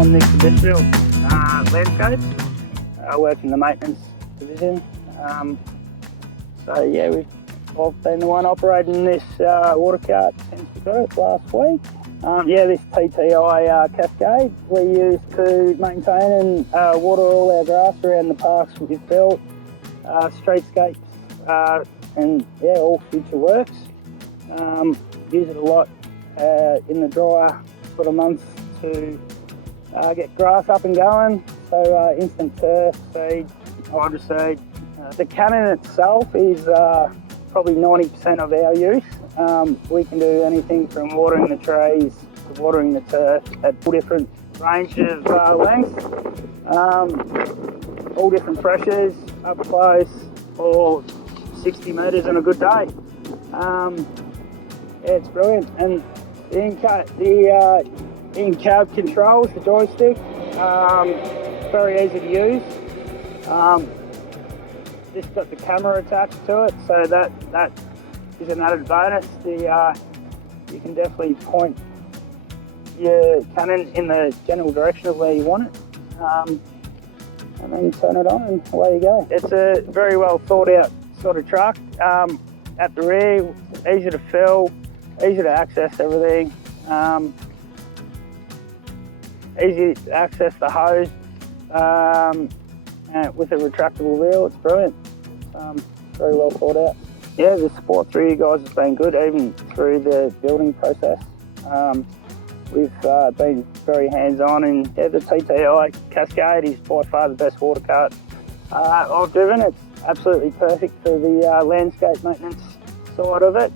on this Bitu-Mill landscape. I work in the maintenance division. So yeah, I've been the one operating this water cart since we got it last week. Yeah, this TTI Cascade we use to maintain and water all our grass around the parks we've built, streetscapes, and yeah, all future works. Use it a lot in the drier sort of months to get grass up and going. So instant turf, seed, hydroseed. The cannon itself is probably 90% of our use. We can do anything from watering the trees to watering the turf at all different ranges of lengths, all different pressures, up close or 60 metres on a good day. Yeah, it's brilliant. And the in-cab controls, the joystick, very easy to use. Just got the camera attached to it, so that is an added bonus. You can definitely point your cannon in the general direction of where you want it, and then turn it on and away you go. It's a very well thought out sort of truck. At the rear, easy to fill, easy to access everything, easy to access the hose. With a retractable reel, it's brilliant. Very well thought out. Yeah, the support through you guys has been good, even through the building process. We've been very hands-on, and yeah, the TTI Cascade is by far the best water cart I've driven. It's absolutely perfect for the landscape maintenance side of it.